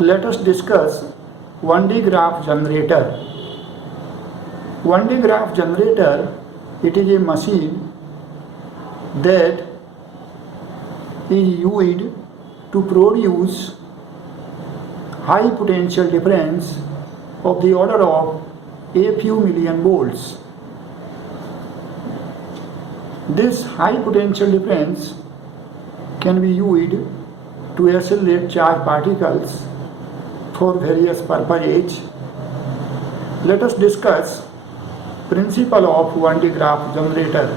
Let us discuss 1D graph generator. 1D graph generator, it is a machine that is used to produce high potential difference of the order of a few million volts. This high potential difference can be used to accelerate charged particles for various purposes. Let us discuss principle of 1D graph generator.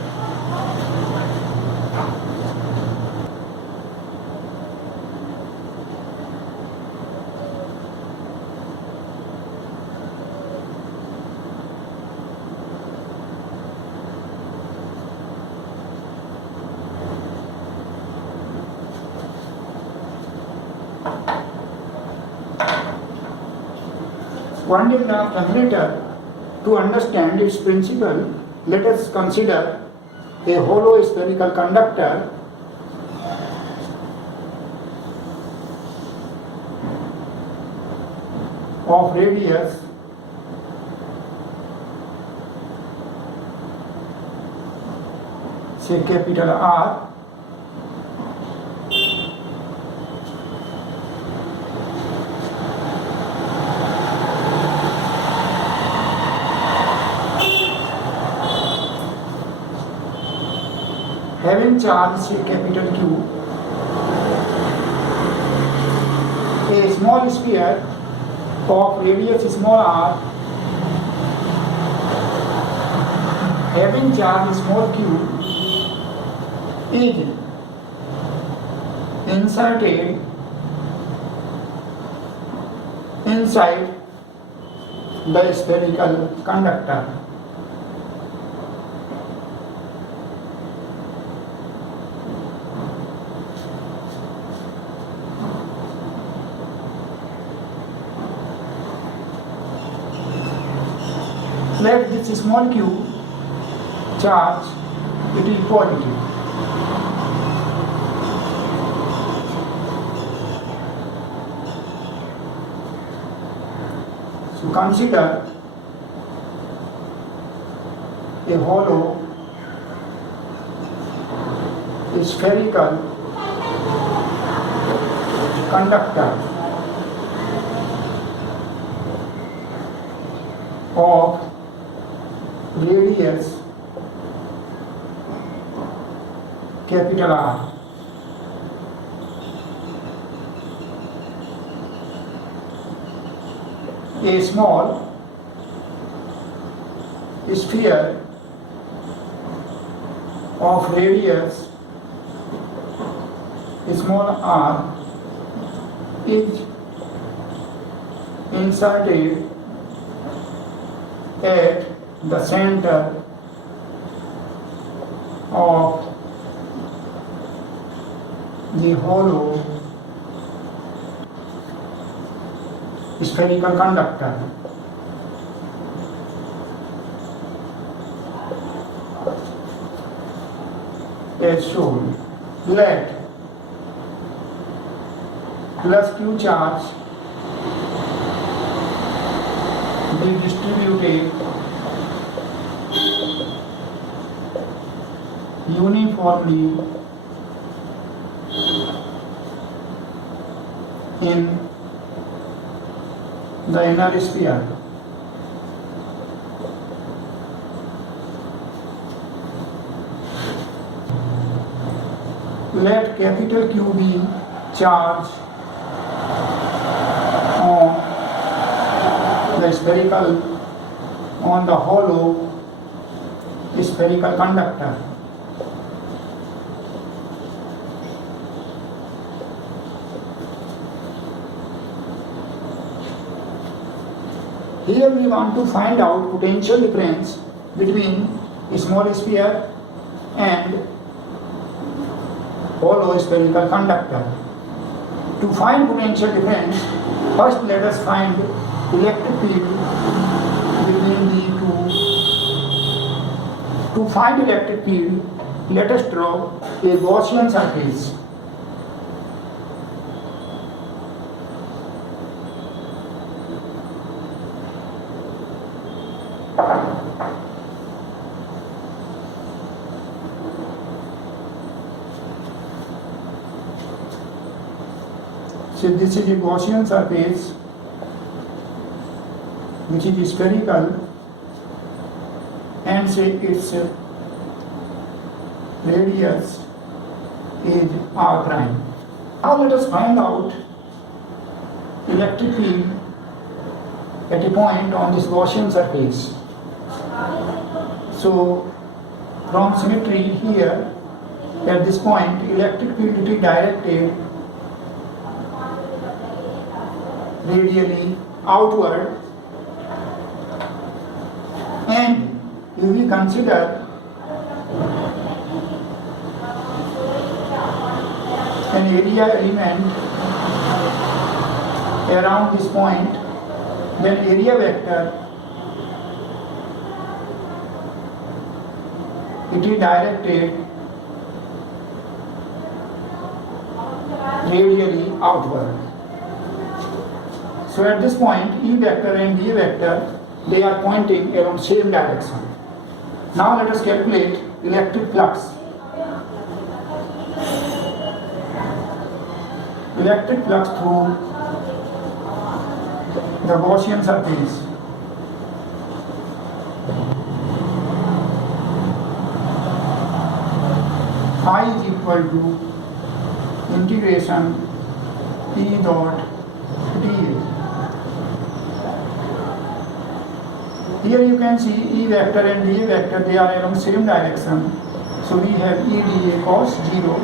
One-D graph generator, to understand its principle, let us consider a hollow spherical conductor of radius say capital R, having charge say capital Q, a small sphere of radius small r having charge small q is inserted inside the spherical conductor. Let this small q charge, it is positive. So consider a hollow spherical conductor of radius capital R. A small sphere of radius small r is inserted at the center of the hollow spherical conductor. As shown, let plus q charge be distributed uniformly in the inner sphere. Let capital Q be charged on the spherical, on the hollow spherical conductor. Here we want to find out potential difference between a small sphere and hollow spherical conductor. To find potential difference, first let us find electric field between the two. To find electric field, let us draw a Gaussian surface. So this is a Gaussian surface which is spherical, and say its radius is r prime. Now let us find out electric field at a point on this Gaussian surface. So from symmetry here, at this point, electric field is directed radially outward, and if we consider an area element around this point, then area vector, it is directed radially outward. So at this point, E vector and D vector, they are pointing along same direction. Now let us calculate electric flux. Electric flux through the Gaussian surface. I is equal to integration E dot dA. Here you can see E vector and dA vector, they are along same direction. So we have E dA cos 0.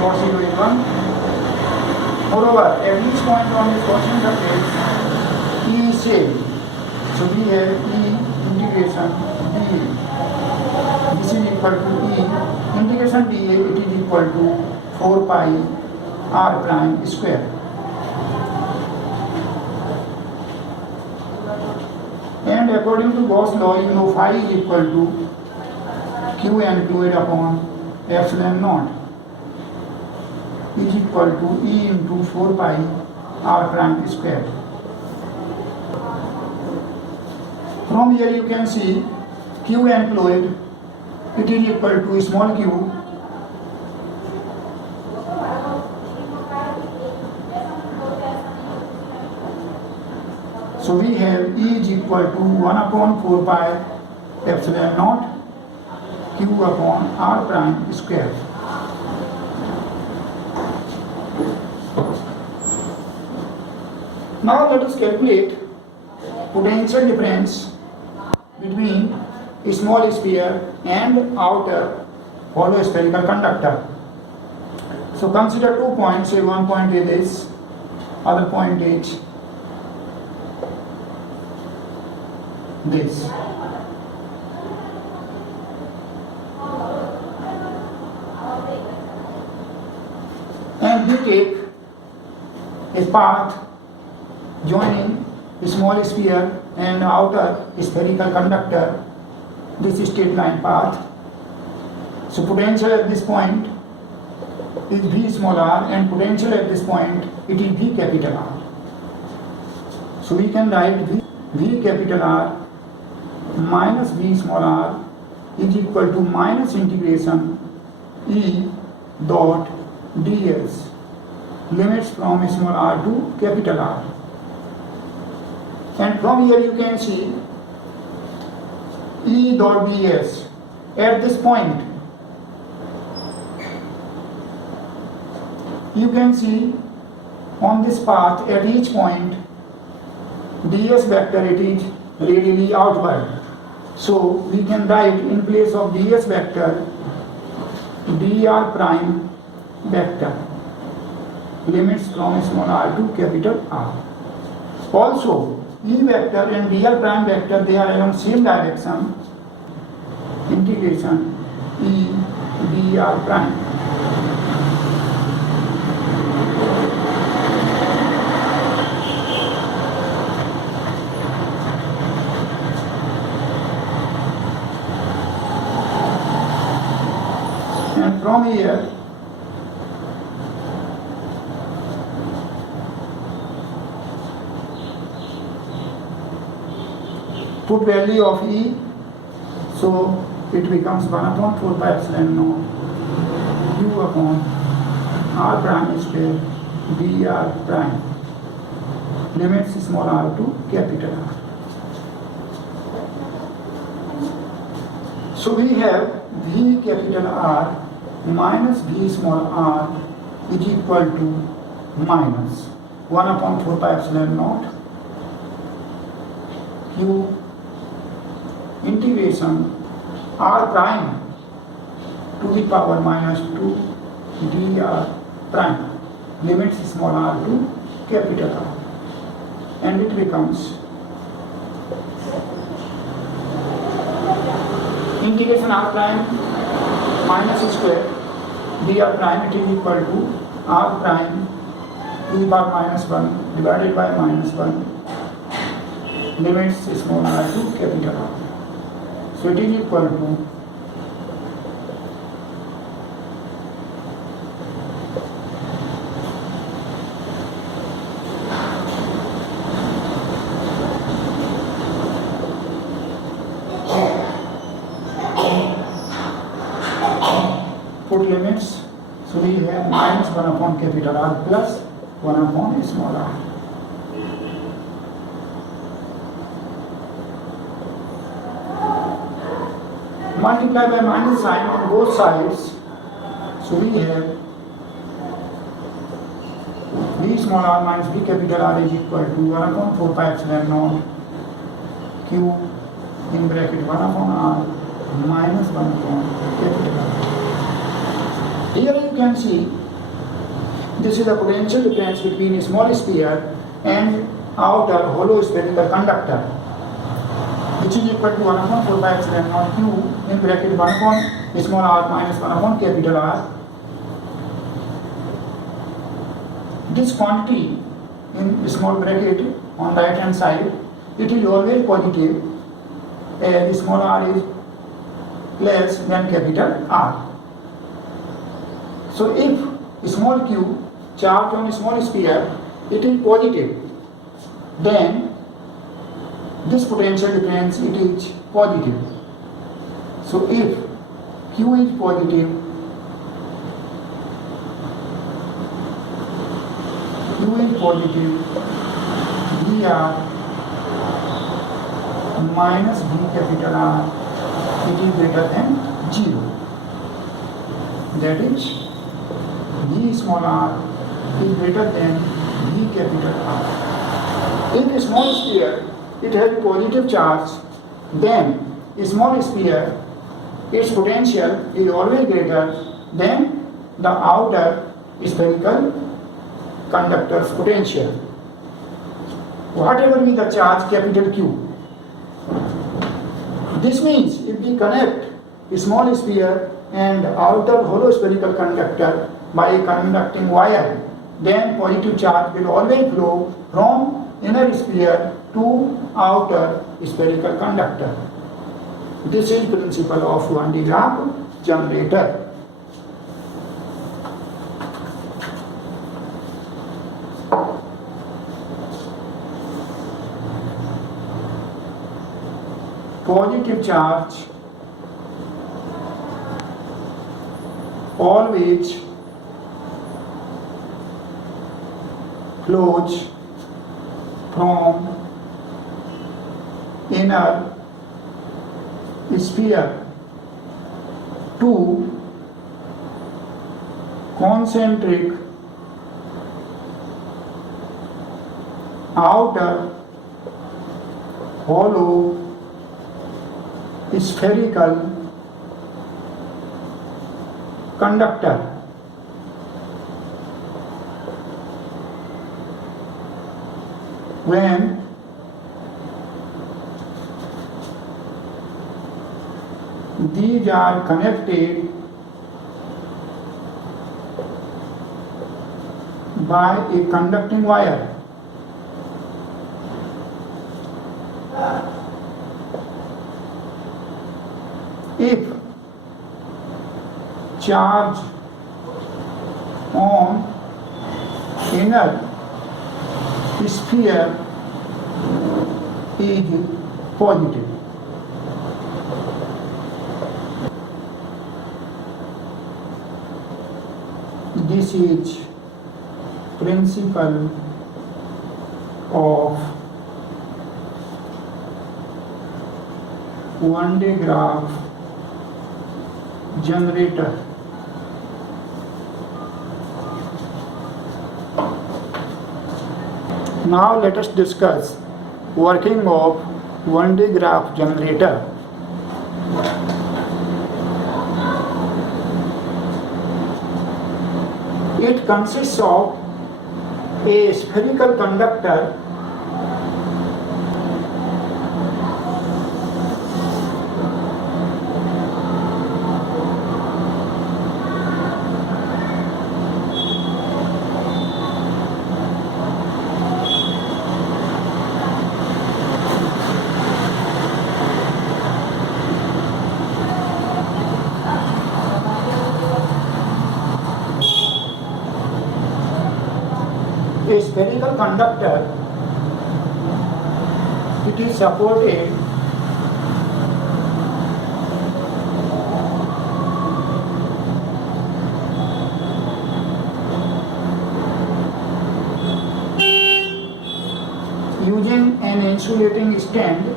Cos 0 is 1. Moreover, at each point on this Gaussian surface, E is same. So we have E integration dA. This is equal to E integration dA, it is equal to 4 pi r prime square. And according to Gauss law, you know phi is equal to Qn fluid upon epsilon naught is equal to E into 4 pi r prime square. From here you can see Qn fluid, it is equal to small q So we have E is equal to 1 upon 4 pi epsilon naught Q upon r prime square. Now let us calculate potential difference between a small sphere and outer hollow spherical conductor. So consider 2 points, say one point is this, other point is this. And we take a path joining a small sphere and outer spherical conductor, this straight line path. So potential at this point is V small r, and potential at this point it is V capital R. So we can write V capital R minus V small r is equal to minus integration E dot ds, limits from small r to capital R. And from here you can see E dot ds at this point. You can see on this path at each point ds vector, it is radially outward. So we can write in place of ds vector dr prime vector, limits from small r to capital R. Also E vector and dr prime vector, they are along same direction, integration E dr prime. And from here put value of E, so it becomes 1 upon 4 pi epsilon naught Q upon R prime square dr prime, limits small r to capital R. So we have V capital R minus V small r is equal to minus 1 upon 4 pi epsilon naught Q integration R prime to the power minus 2 dr prime, limits small r to capital R, and it becomes integration r prime minus square dr prime, it is equal to r prime to the power minus 1 divided by minus 1, limits small r to capital R. So it is equal to put limits, so we have minus 1 upon capital R plus 1 upon small r. Multiply by minus sign on both sides, so we have V small r minus V capital R is equal to 1 upon 4 pi epsilon naught Q in bracket 1 upon R minus 1 upon capital R. Here you can see this is the potential difference between a small sphere and outer hollow spherical conductor, which is equal to 1 upon 4 pi epsilon naught Q in bracket 1 upon small r minus 1 upon capital R. This quantity in small bracket on right hand side, it is always positive as small r is less than capital R. So if small q charge on a small sphere, it is positive, then this potential difference, it is positive. So if q is positive, Vr minus V capital R, it is greater than 0. That is, V small r is greater than V capital R. In a small sphere, it has a positive charge, then a small sphere, its potential is always greater than the outer spherical conductor's potential, whatever be the charge capital Q. This means if we connect a small sphere and outer hollow spherical conductor by a conducting wire, then positive charge will always flow from inner sphere to outer spherical conductor. This is principle of Van de Graaff generator. Positive charge always flows from inner sphere to concentric outer hollow spherical conductor. When these are connected by a conducting wire, if charge on inner sphere is positive. This is principle of one-day graph generator. Now let us discuss working of one-day graph generator. It consists of a spherical conductor it is supported using an insulating stand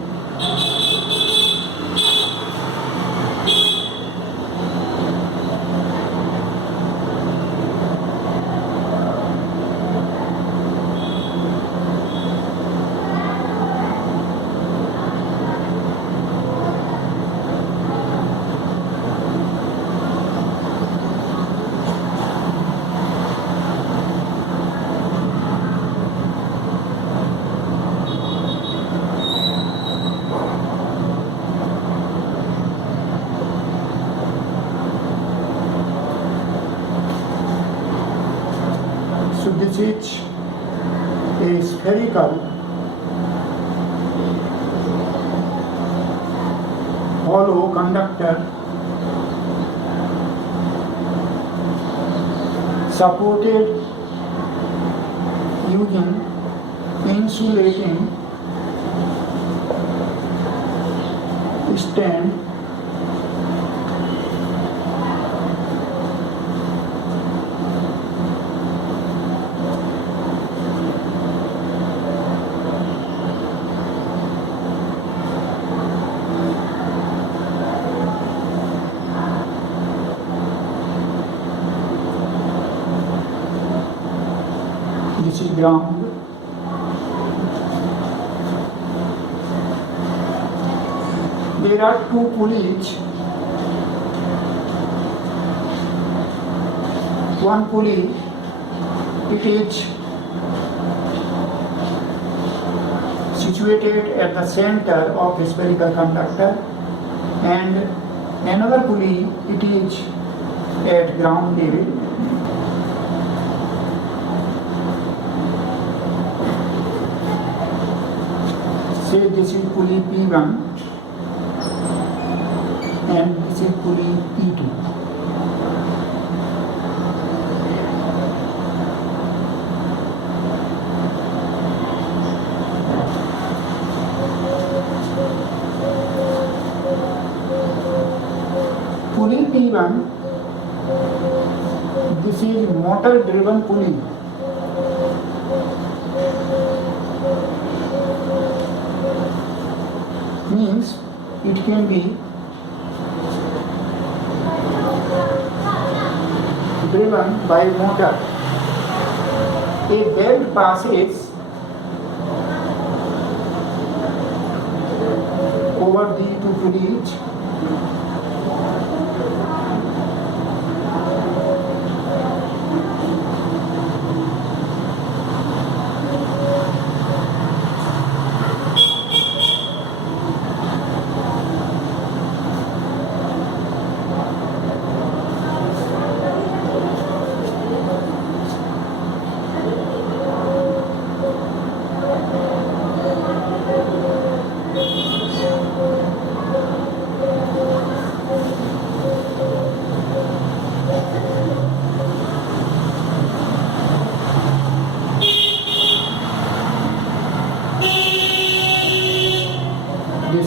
So this is a spherical hollow conductor supported using insulating stand this is ground. There are two pulleys. One pulley, it is situated at the center of the spherical conductor, and another pulley, it is at ground level. Say this is pulley P1 and this is pulley P2. Pulley P1, this is motor driven pulley. Means it can be driven by motor. A belt passes over the two pulleys.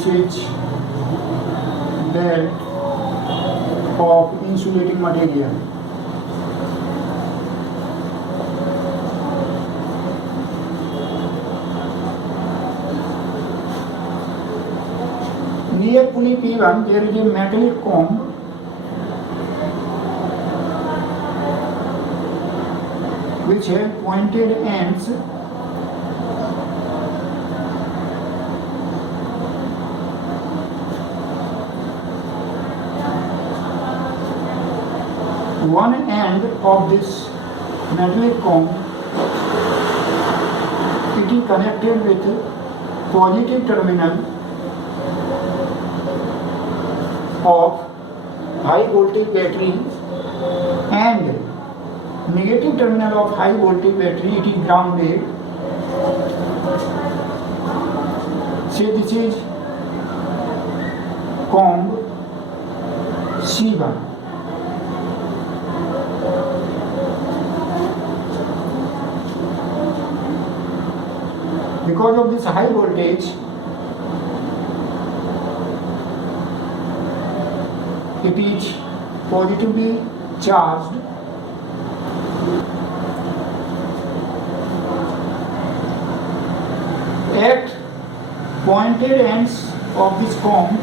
is belt of insulating material. Near pulley P1 there is a metallic comb which has pointed ends. One end of this metallic comb, it is connected with positive terminal of high voltage battery and negative terminal of high voltage battery, it is grounded. Say this is comb C1. Because of this high voltage, it is positively charged. At pointed ends of this comb,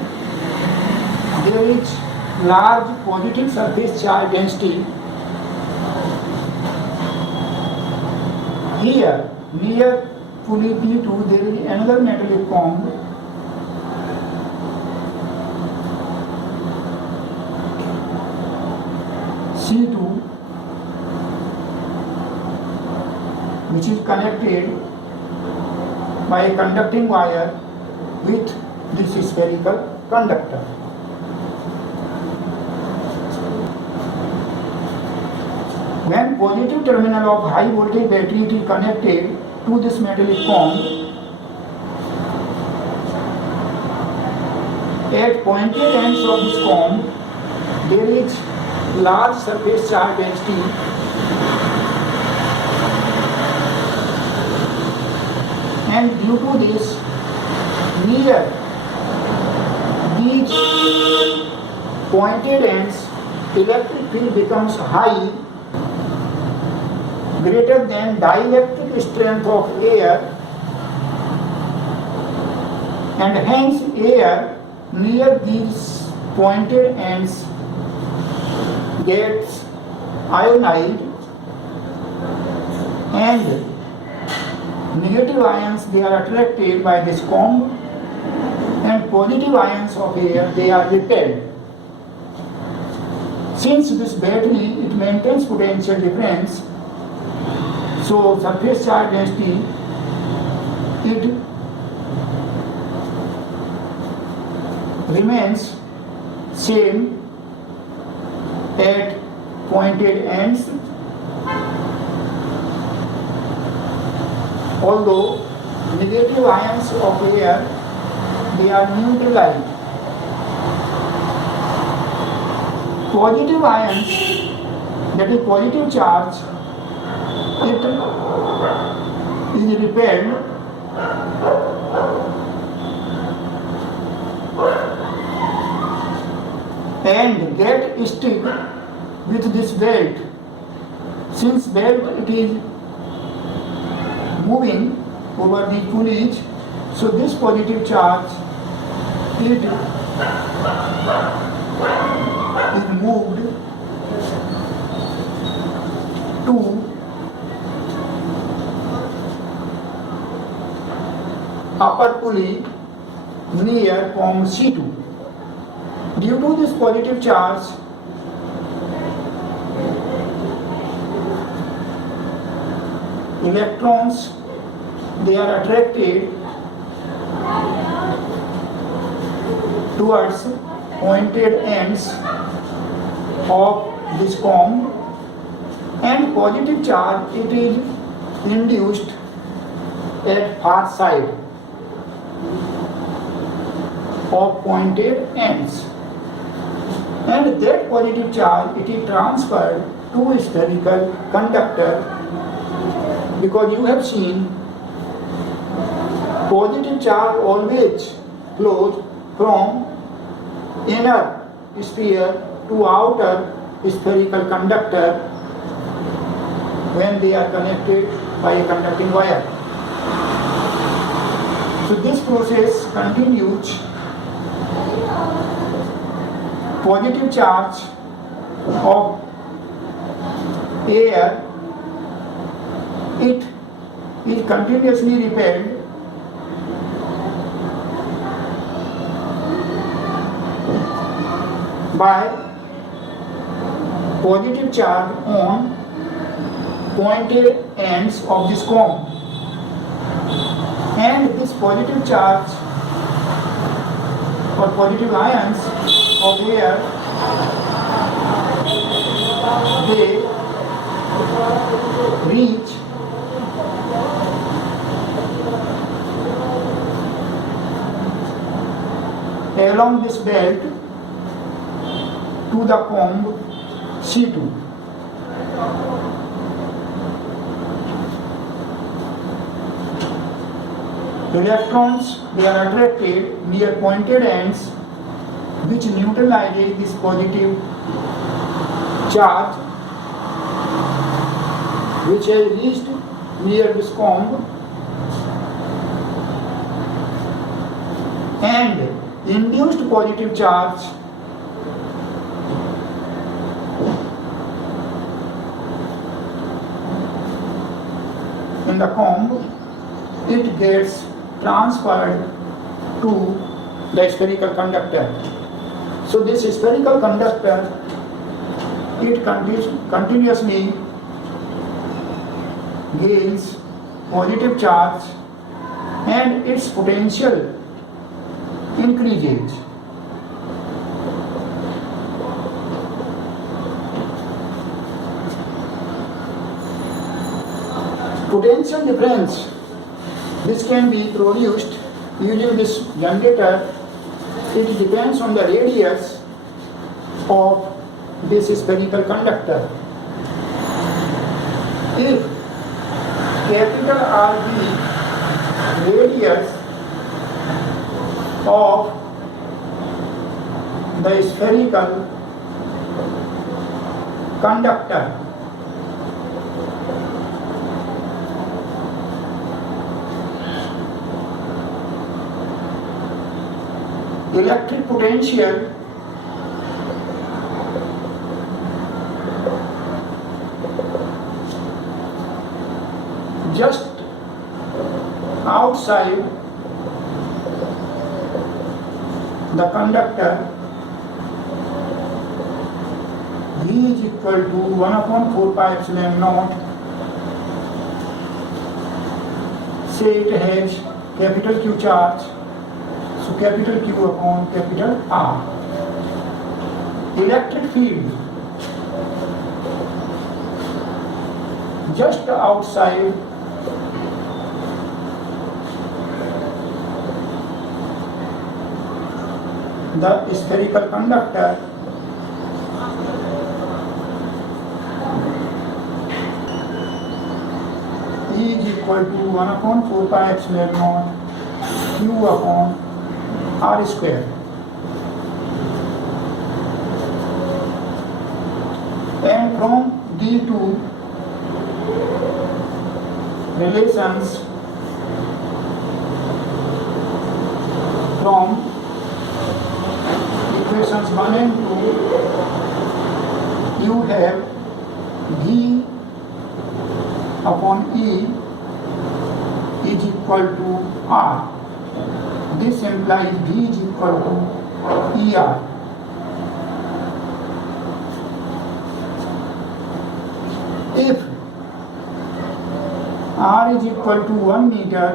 there is large positive surface charge density. Here, near pulley P2, there is another metallic comb C2, which is connected by a conducting wire with this spherical conductor. When positive terminal of high voltage battery is connected to this metallic comb, at pointed ends of this comb, there is large surface charge density and due to this, near these pointed ends, electric field becomes high, greater than dielectric strength of air, and hence air near these pointed ends gets ionized and negative ions they are attracted by this comb and positive ions of air they are repelled. Since this battery it maintains potential difference, so surface charge density it remains same at pointed ends, although negative ions of air they are neutralized. Positive ions, that is positive charge, it is repelled and get stick with this belt. Since belt it is moving over the pulleys, so this positive charge it is moved to upper pulley near comb C2. Due to this positive charge, electrons they are attracted towards pointed ends of this comb and positive charge it is induced at far side of pointed ends, and that positive charge it is transferred to a spherical conductor, because you have seen positive charge always flows from inner sphere to outer spherical conductor when they are connected by a conducting wire. So this process continues. Positive charge of air, it is continuously repelled by positive charge on pointed ends of this comb, and this positive charge or positive ions of air, they reach along this belt to the comb C2. Electrons, they are attracted near pointed ends which neutralizes this positive charge which has reached near this comb, and induced positive charge in the comb, it gets transferred to the spherical conductor. So this spherical conductor, it continuously gains positive charge and its potential increases. Potential difference, this can be produced using this generator. It depends on the radius of this spherical conductor. If capital R be radius of the spherical conductor, electric potential just outside the conductor, V is equal to 1/4 pi epsilon naught. Say it has capital Q charge, so capital Q upon capital R. Electric field just outside the spherical conductor E is equal to 1/4 pi epsilon naught Q upon R square. And from these two relations, from equations 1 and 2, you have V upon E is equal to R. This implies V is equal to ER. If R is equal to 1 meter,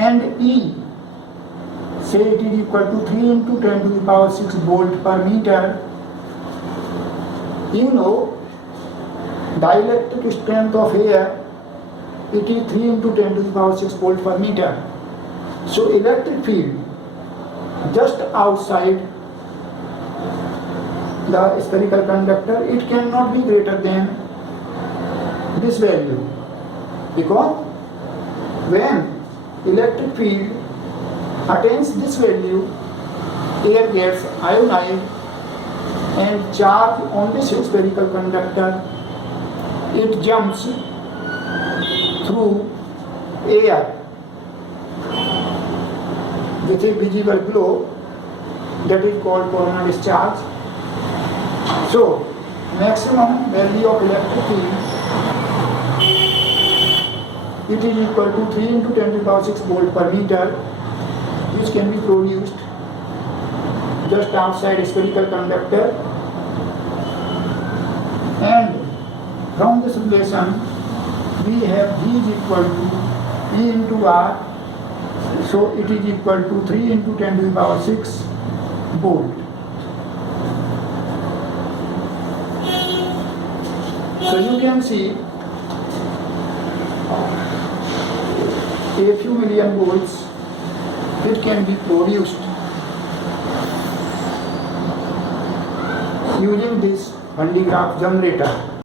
and E, say it is equal to 3 into 10 to the power 6 volt per meter, you know dielectric strength of air, it is 3 into 10 to the power 6 volt per meter. So electric field just outside the spherical conductor, it cannot be greater than this value. because when electric field attains this value, air gets ionized and charge on this spherical conductor. It jumps through air with a visible glow, that is called coronal discharge. So, maximum value of electric field, it is equal to 3 into 10 to the power 6 volt per meter, which can be produced just outside a spherical conductor. And from this relation, we have G is equal to E into R, so it is equal to 3 into 10 to the power 6 volt. So you can see a few million volts, it can be produced using this Graff generator.